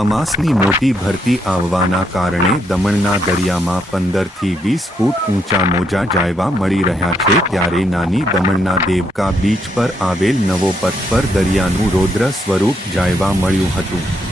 અમાસની મોટી ભરતી આવવાના કારણે દમણના દરિયામાં 15 થી 20 ફૂટ ઊંચા મોજા જાયવા મળી રહ્યા છે ત્યારે નાની દમણના દેવકા બીચ પર આવેલ નવો પથ પર દરિયાનું રૌદ્ર સ્વરૂપ જાયવા મળ્યું હતું।